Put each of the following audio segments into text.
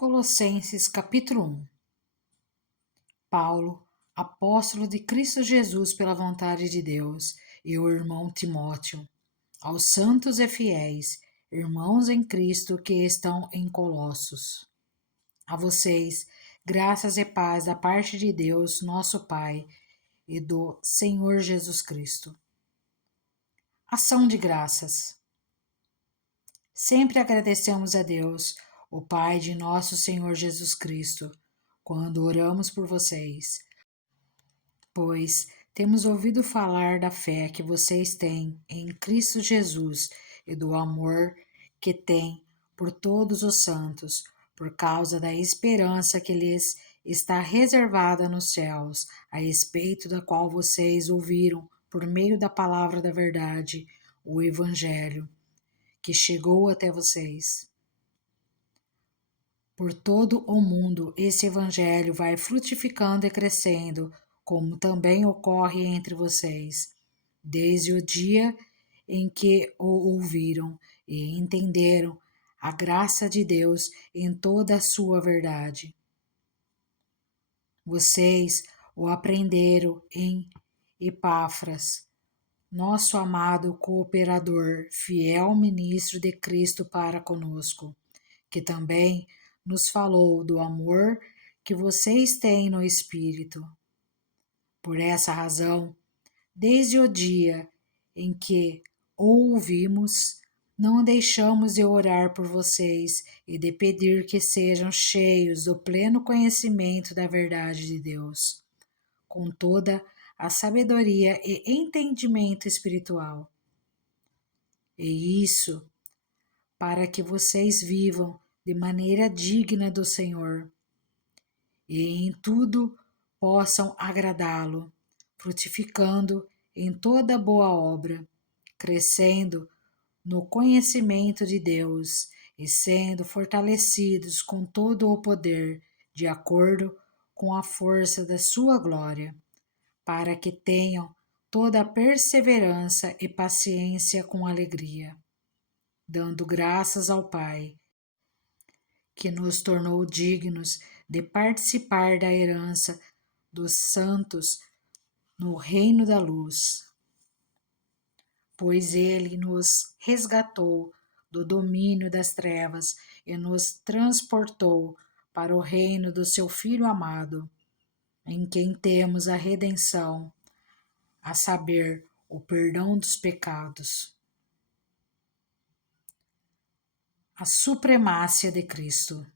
Colossenses capítulo 1. Paulo, apóstolo de Cristo Jesus pela vontade de Deus, e o irmão Timóteo, aos santos e fiéis, irmãos em Cristo que estão em Colossos. A vocês, graças e paz da parte de Deus, nosso Pai, e do Senhor Jesus Cristo. Ação de graças. Sempre agradecemos a Deus, o Pai de nosso Senhor Jesus Cristo, quando oramos por vocês, pois temos ouvido falar da fé que vocês têm em Cristo Jesus e do amor que têm por todos os santos, por causa da esperança que lhes está reservada nos céus, a respeito da qual vocês ouviram por meio da palavra da verdade, o Evangelho, que chegou até vocês. Por todo o mundo, esse evangelho vai frutificando e crescendo, como também ocorre entre vocês, desde o dia em que o ouviram e entenderam a graça de Deus em toda a sua verdade. Vocês o aprenderam em Epáfras, nosso amado cooperador, fiel ministro de Cristo para conosco, que também nos falou do amor que vocês têm no Espírito. Por essa razão, desde o dia em que o ouvimos, não deixamos de orar por vocês e de pedir que sejam cheios do pleno conhecimento da verdade de Deus, com toda a sabedoria e entendimento espiritual. E isso para que vocês vivam de maneira digna do Senhor e em tudo possam agradá-lo, frutificando em toda boa obra, crescendo no conhecimento de Deus e sendo fortalecidos com todo o poder, de acordo com a força da sua glória, para que tenham toda a perseverança e paciência com alegria, dando graças ao Pai, que nos tornou dignos de participar da herança dos santos no reino da luz, pois ele nos resgatou do domínio das trevas e nos transportou para o reino do seu Filho amado, em quem temos a redenção, a saber, o perdão dos pecados. A supremacia de Cristo.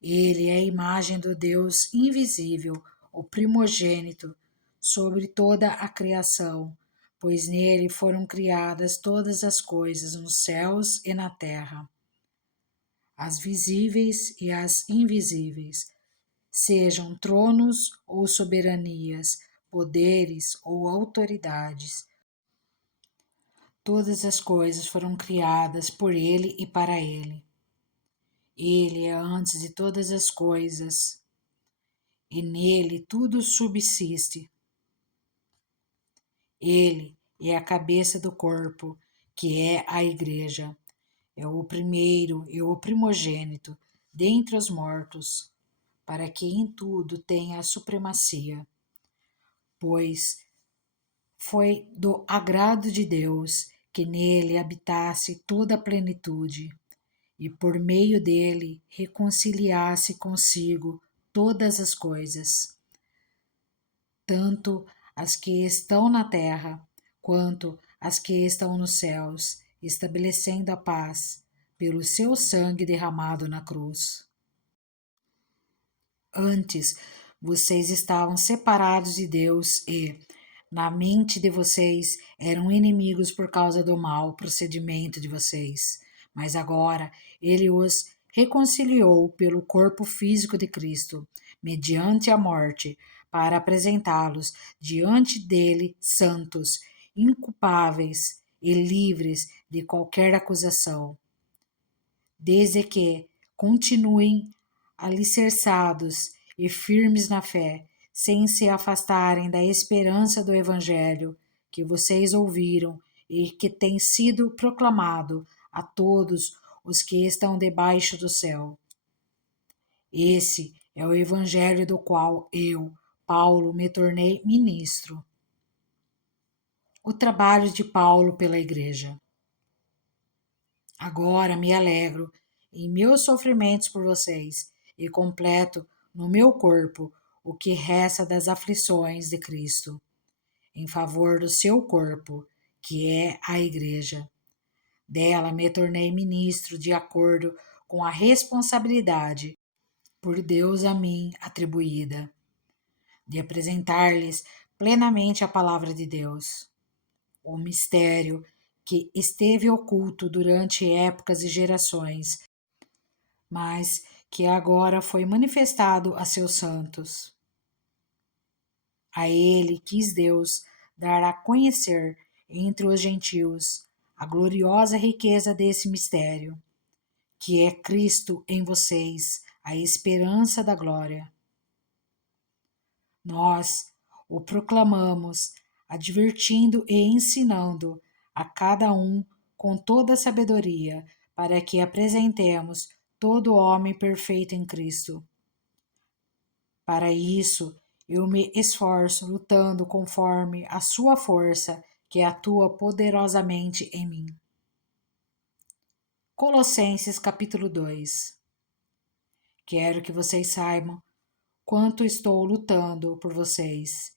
Ele é a imagem do Deus invisível, o primogênito sobre toda a criação, pois nele foram criadas todas as coisas nos céus e na terra, as visíveis e as invisíveis, sejam tronos ou soberanias, poderes ou autoridades. Todas as coisas foram criadas por ele e para ele. Ele é antes de todas as coisas, e nele tudo subsiste. Ele é a cabeça do corpo, que é a Igreja. É o primeiro e o primogênito dentre os mortos, para que em tudo tenha a supremacia. Pois foi do agrado de Deus que nele habitasse toda a plenitude, e por meio dele reconciliasse consigo todas as coisas, tanto as que estão na terra, quanto as que estão nos céus, estabelecendo a paz pelo seu sangue derramado na cruz. Antes, vocês estavam separados de Deus e, na mente de vocês, eram inimigos por causa do mau procedimento de vocês. Mas agora ele os reconciliou pelo corpo físico de Cristo, mediante a morte, para apresentá-los diante dele santos, inculpáveis e livres de qualquer acusação, desde que continuem alicerçados e firmes na fé, sem se afastarem da esperança do Evangelho que vocês ouviram e que tem sido proclamado a todos os que estão debaixo do céu. Esse é o evangelho do qual eu, Paulo, me tornei ministro. O trabalho de Paulo pela igreja. Agora me alegro em meus sofrimentos por vocês e completo no meu corpo o que resta das aflições de Cristo, em favor do seu corpo, que é a igreja. Dela me tornei ministro de acordo com a responsabilidade por Deus a mim atribuída, de apresentar-lhes plenamente a palavra de Deus, o mistério que esteve oculto durante épocas e gerações, mas que agora foi manifestado a seus santos. A ele quis Deus dar a conhecer entre os gentios a gloriosa riqueza desse mistério, que é Cristo em vocês, a esperança da glória. Nós o proclamamos, advertindo e ensinando a cada um com toda a sabedoria, para que apresentemos todo homem perfeito em Cristo. Para isso, eu me esforço lutando conforme a sua força que atua poderosamente em mim. Colossenses capítulo 2. Quero que vocês saibam quanto estou lutando por vocês,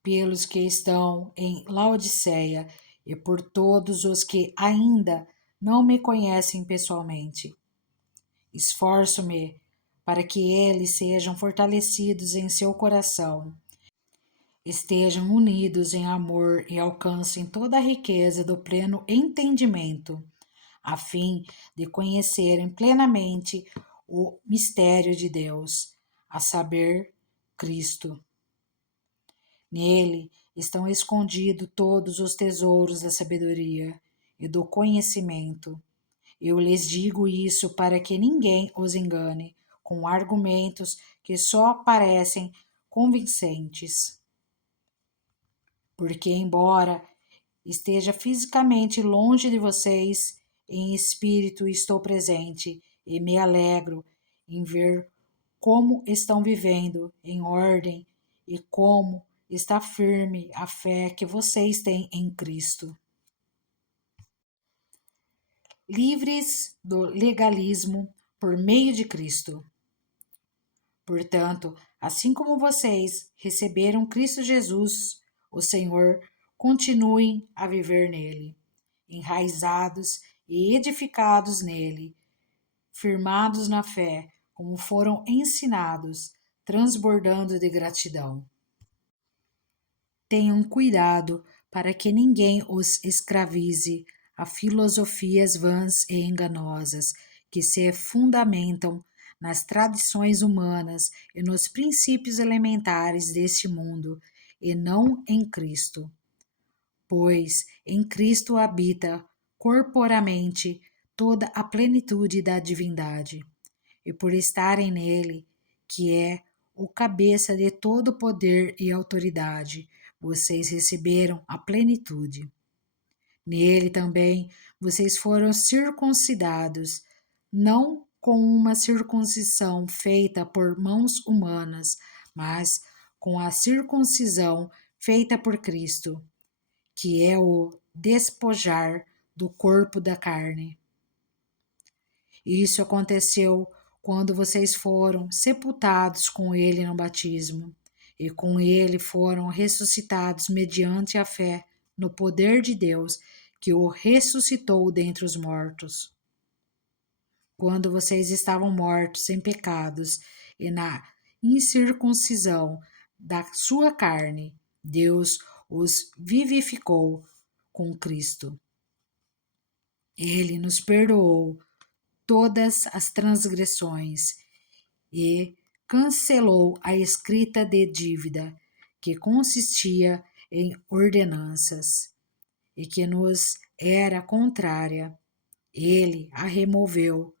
pelos que estão em Laodiceia e por todos os que ainda não me conhecem pessoalmente. Esforço-me para que eles sejam fortalecidos em seu coração, estejam unidos em amor e alcancem toda a riqueza do pleno entendimento, a fim de conhecerem plenamente o mistério de Deus, a saber, Cristo. Nele estão escondidos todos os tesouros da sabedoria e do conhecimento. Eu lhes digo isso para que ninguém os engane com argumentos que só parecem convincentes. Porque, embora esteja fisicamente longe de vocês, em espírito estou presente e me alegro em ver como estão vivendo em ordem e como está firme a fé que vocês têm em Cristo. Livres do legalismo por meio de Cristo. Portanto, assim como vocês receberam Cristo Jesus, o Senhor, continuem a viver nele, enraizados e edificados nele, firmados na fé, como foram ensinados, transbordando de gratidão. Tenham cuidado para que ninguém os escravize a filosofias vãs e enganosas que se fundamentam nas tradições humanas e nos princípios elementares deste mundo, e não em Cristo. Pois em Cristo habita corporamente toda a plenitude da divindade, e por estarem nele, que é o cabeça de todo poder e autoridade, vocês receberam a plenitude. Nele também vocês foram circuncidados, não com uma circuncisão feita por mãos humanas, mas com a circuncisão feita por Cristo, que é o despojar do corpo da carne. Isso aconteceu quando vocês foram sepultados com ele no batismo, e com ele foram ressuscitados mediante a fé no poder de Deus, que o ressuscitou dentre os mortos. Quando vocês estavam mortos em pecados e na incircuncisão da sua carne, Deus os vivificou com Cristo. Ele nos perdoou todas as transgressões e cancelou a escrita de dívida que consistia em ordenanças e que nos era contrária. Ele a removeu,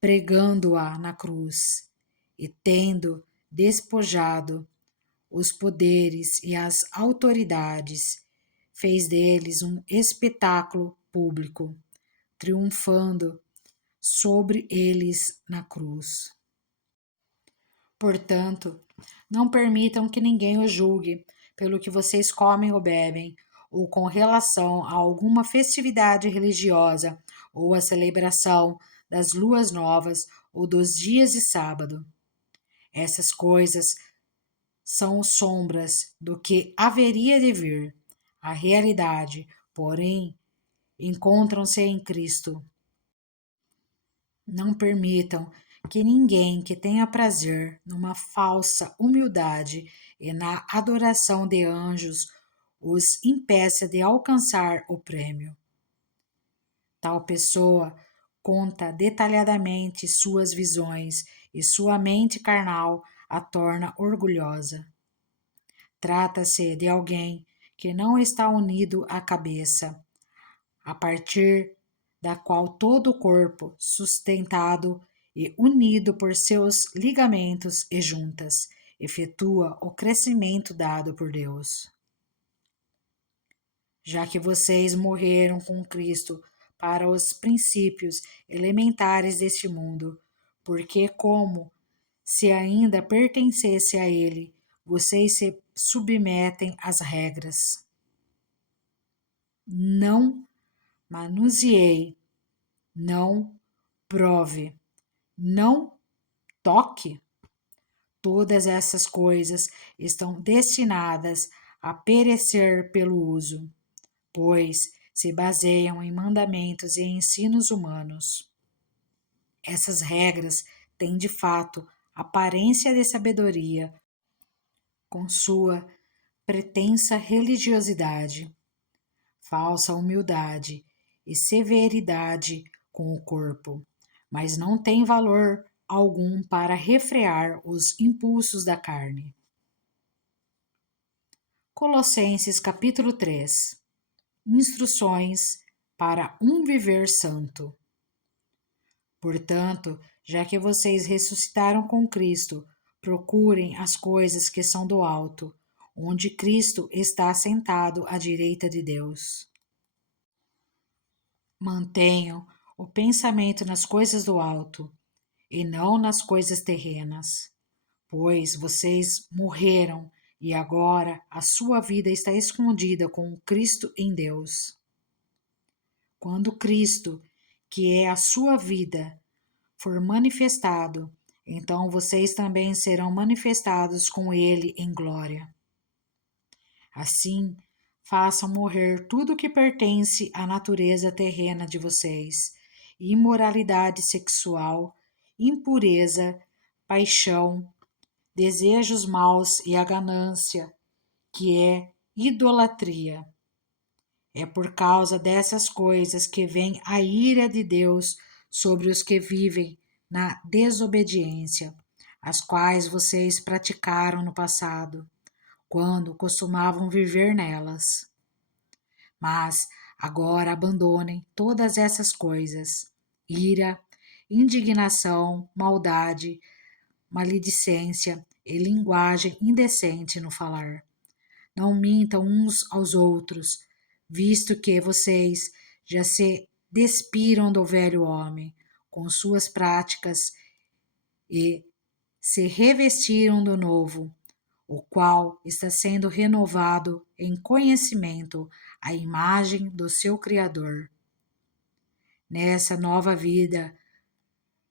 pregando-a na cruz, e tendo despojado os poderes e as autoridades, fez deles um espetáculo público, triunfando sobre eles na cruz. Portanto, não permitam que ninguém os julgue pelo que vocês comem ou bebem, ou com relação a alguma festividade religiosa, ou a celebração das luas novas ou dos dias de sábado. Essas coisas são sombras do que haveria de vir. A realidade, porém, encontram-se em Cristo. Não permitam que ninguém que tenha prazer numa falsa humildade e na adoração de anjos os impeça de alcançar o prêmio. Tal pessoa conta detalhadamente suas visões e sua mente carnal a torna orgulhosa. Trata-se de alguém que não está unido à cabeça, a partir da qual todo o corpo, sustentado e unido por seus ligamentos e juntas, efetua o crescimento dado por Deus. Já que vocês morreram com Cristo para os princípios elementares deste mundo, porque, como se ainda pertencesse a Ele, vocês se submetem às regras. Não manuseie, não prove, não toque. Todas essas coisas estão destinadas a perecer pelo uso, pois se baseiam em mandamentos e ensinos humanos. Essas regras têm de fato aparência de sabedoria, com sua pretensa religiosidade, falsa humildade e severidade com o corpo, mas não tem valor algum para refrear os impulsos da carne. Colossenses capítulo 3. Instruções para um viver santo. Portanto, já que vocês ressuscitaram com Cristo, procurem as coisas que são do alto, onde Cristo está sentado à direita de Deus. Mantenham o pensamento nas coisas do alto e não nas coisas terrenas, pois vocês morreram e agora a sua vida está escondida com Cristo em Deus. Quando Cristo, que é a sua vida, for manifestado, então vocês também serão manifestados com Ele em glória. Assim, façam morrer tudo que pertence à natureza terrena de vocês: imoralidade sexual, impureza, paixão, desejos maus e a ganância, que é idolatria. É por causa dessas coisas que vem a ira de Deus sobre os que vivem na desobediência, as quais vocês praticaram no passado, quando costumavam viver nelas. Mas agora abandonem todas essas coisas: ira, indignação, maldade, maledicência e linguagem indecente no falar. Não mintam uns aos outros, visto que vocês já se despiram do velho homem com suas práticas e se revestiram do novo, o qual está sendo renovado em conhecimento à imagem do seu Criador. Nessa nova vida,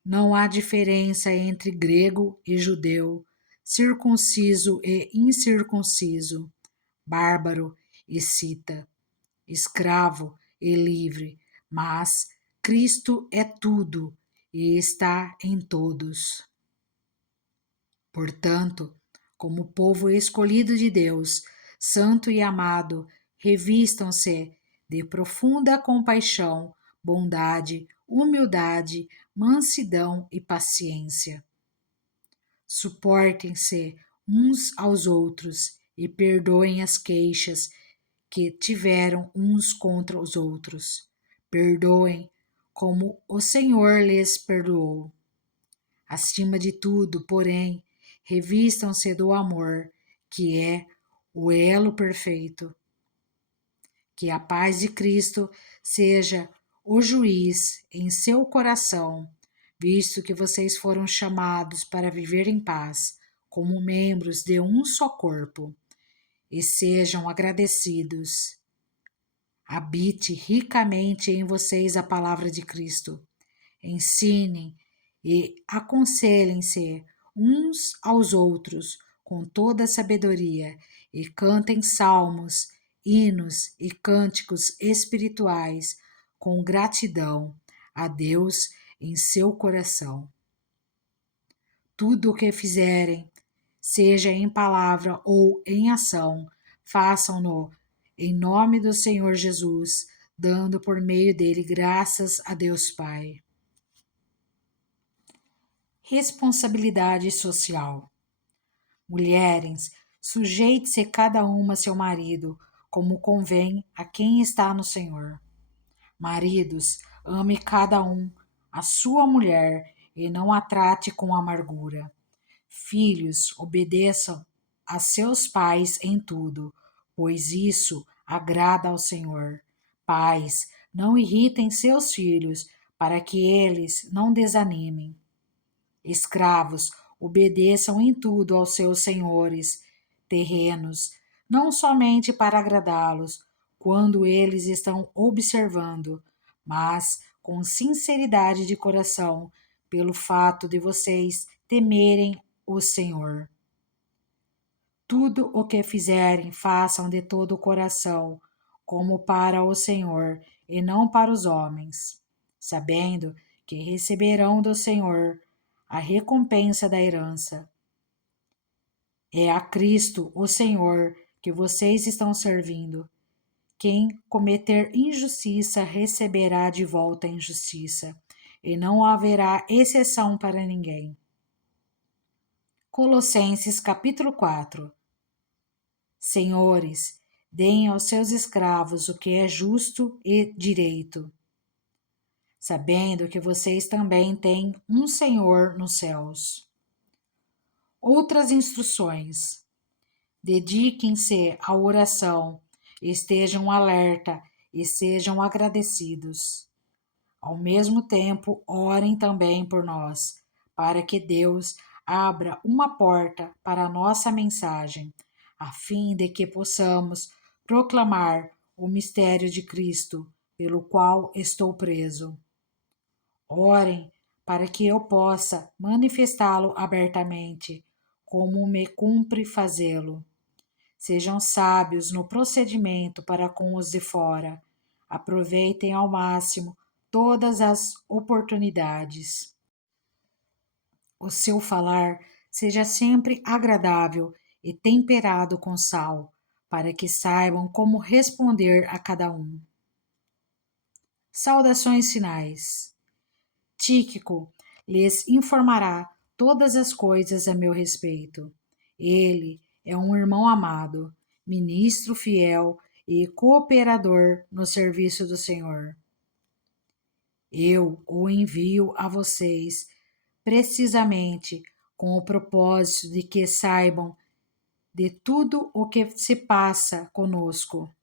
não há diferença entre grego e judeu, circunciso e incircunciso, bárbaro e cita, escravo e livre, mas Cristo é tudo e está em todos. Portanto, como povo escolhido de Deus, santo e amado, revistam-se de profunda compaixão, bondade, humildade, mansidão e paciência. Suportem-se uns aos outros e perdoem as queixas que tiveram uns contra os outros. Perdoem como o Senhor lhes perdoou. Acima de tudo, porém, revistam-se do amor, que é o elo perfeito. Que a paz de Cristo seja o juiz em seu coração, visto que vocês foram chamados para viver em paz, como membros de um só corpo, e sejam agradecidos. Habite ricamente em vocês a palavra de Cristo. Ensinem e aconselhem-se uns aos outros com toda a sabedoria e cantem salmos, hinos e cânticos espirituais com gratidão a Deus em seu coração. Tudo o que fizerem, seja em palavra ou em ação, façam-no em nome do Senhor Jesus, dando por meio dele graças a Deus Pai. Responsabilidade social. Mulheres, sujeite-se cada uma a seu marido, como convém a quem está no Senhor. Maridos, ame cada um a sua mulher e não a trate com amargura. Filhos, obedeçam a seus pais em tudo, pois isso agrada ao Senhor. Pais, não irritem seus filhos, para que eles não desanimem. Escravos, obedeçam em tudo aos seus senhores terrenos, não somente para agradá-los, quando eles estão observando, mas com sinceridade de coração, pelo fato de vocês temerem o Senhor. Tudo o que fizerem, façam de todo o coração, como para o Senhor e não para os homens, sabendo que receberão do Senhor a recompensa da herança. É a Cristo, o Senhor, que vocês estão servindo. Quem cometer injustiça receberá de volta a injustiça, e não haverá exceção para ninguém. Colossenses capítulo 4. Senhores, deem aos seus escravos o que é justo e direito, sabendo que vocês também têm um Senhor nos céus. Outras instruções. Dediquem-se à oração, estejam alerta e sejam agradecidos. Ao mesmo tempo, orem também por nós, para que Deus abra uma porta para a nossa mensagem, a fim de que possamos proclamar o mistério de Cristo, pelo qual estou preso. Orem para que eu possa manifestá-lo abertamente, como me cumpre fazê-lo. Sejam sábios no procedimento para com os de fora. Aproveitem ao máximo todas as oportunidades. O seu falar seja sempre agradável e temperado com sal, para que saibam como responder a cada um. Saudações finais. Tíquico lhes informará todas as coisas a meu respeito. Ele é um irmão amado, ministro fiel e cooperador no serviço do Senhor. Eu o envio a vocês precisamente com o propósito de que saibam de tudo o que se passa conosco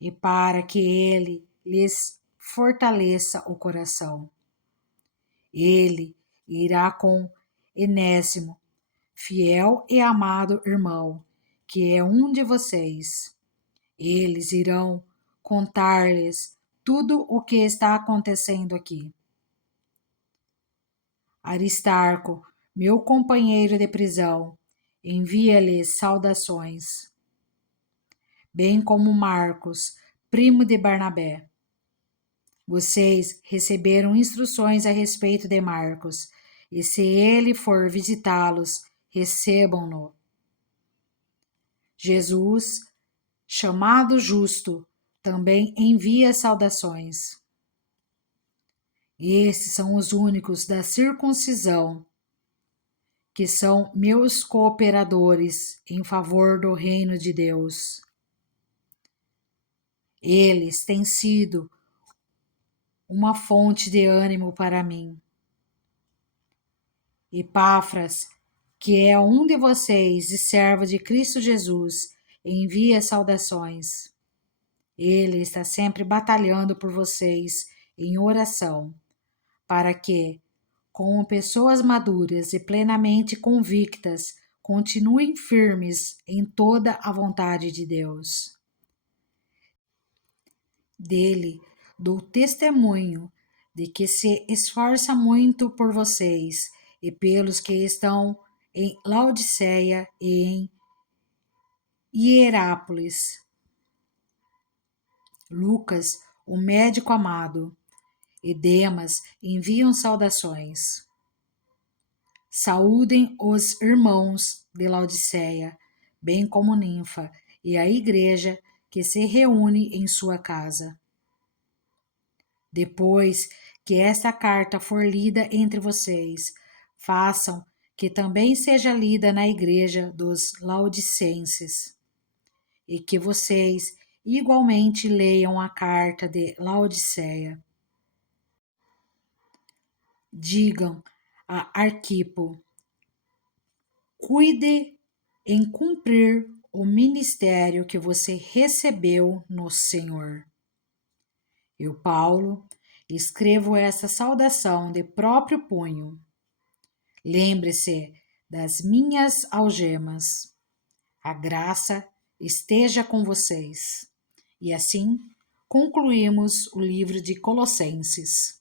e para que ele lhes fortaleça o coração. Ele irá com Onésimo, fiel e amado irmão, que é um de vocês. Eles irão contar-lhes tudo o que está acontecendo aqui. Aristarco, meu companheiro de prisão, envia-lhes saudações, bem como Marcos, primo de Barnabé. Vocês receberam instruções a respeito de Marcos, e se ele for visitá-los, recebam-no. Jesus, chamado Justo, também envia saudações. Estes são os únicos da circuncisão, que são meus cooperadores em favor do reino de Deus. Eles têm sido uma fonte de ânimo para mim. Epáfras, que é um de vocês e servo de Cristo Jesus, envia saudações. Ele está sempre batalhando por vocês em oração, para que, como pessoas maduras e plenamente convictas, continuem firmes em toda a vontade de Deus. Dele dou testemunho de que se esforça muito por vocês e pelos que estão em Laodiceia e em Hierápolis. Lucas, o médico amado, e Demas enviam saudações. Saúdem os irmãos de Laodiceia, bem como Ninfa, e a igreja que se reúne em sua casa. Depois que esta carta for lida entre vocês, façam que também seja lida na igreja dos laodicenses, e que vocês igualmente leiam a carta de Laodiceia. Digam a Arquipo: cuide em cumprir o ministério que você recebeu no Senhor. Eu, Paulo, escrevo essa saudação de próprio punho. Lembre-se das minhas algemas. A graça esteja com vocês. E assim concluímos o livro de Colossenses.